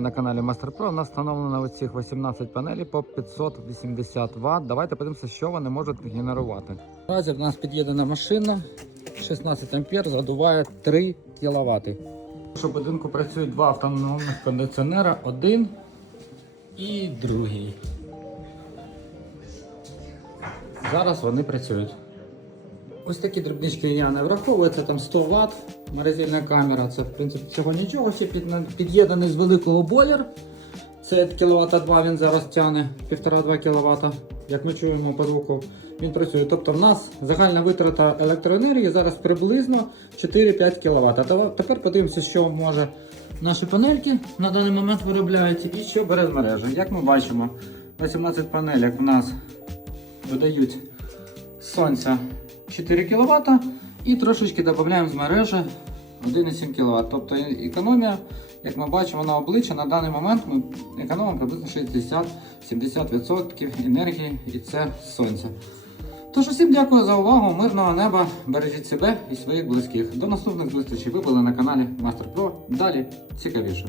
На каналі Master Pro у нас встановлено оцих 18 панелей по 580 Вт. Давайте подивимося, що вони можуть генерувати. Наразі в нас під'єднана машина 16 ампер, задуває 3 кВт. У будинку працюють два автономних кондиціонера, один і другий. Зараз вони працюють. Ось такі дрібнички я не враховую, це там 100 Вт, морозильна камера, це в принципі всього нічого, ще під'єднаний з великого бойлер. Це кВт 2 він зараз тягне 1,5-2 кВт, як ми чуємо по звуку, він працює. Тобто в нас загальна витрата електроенергії зараз приблизно 4-5 кВт. Тепер подивимося, що може наші панельки на даний момент виробляють і що бере з мережі. Як ми бачимо, 18 панелек в нас видають сонця 4 кВт і трошечки додаємо з мережі 1,7 кВт. Тобто економія, як ми бачимо на обличчя, на даний момент ми економимо приблизно 60-70% енергії і це сонця. Тож усім дякую за увагу, мирного неба, бережіть себе і своїх близьких. До наступних зустрічей. Ви були на каналі Master Pro. Далі цікавіше.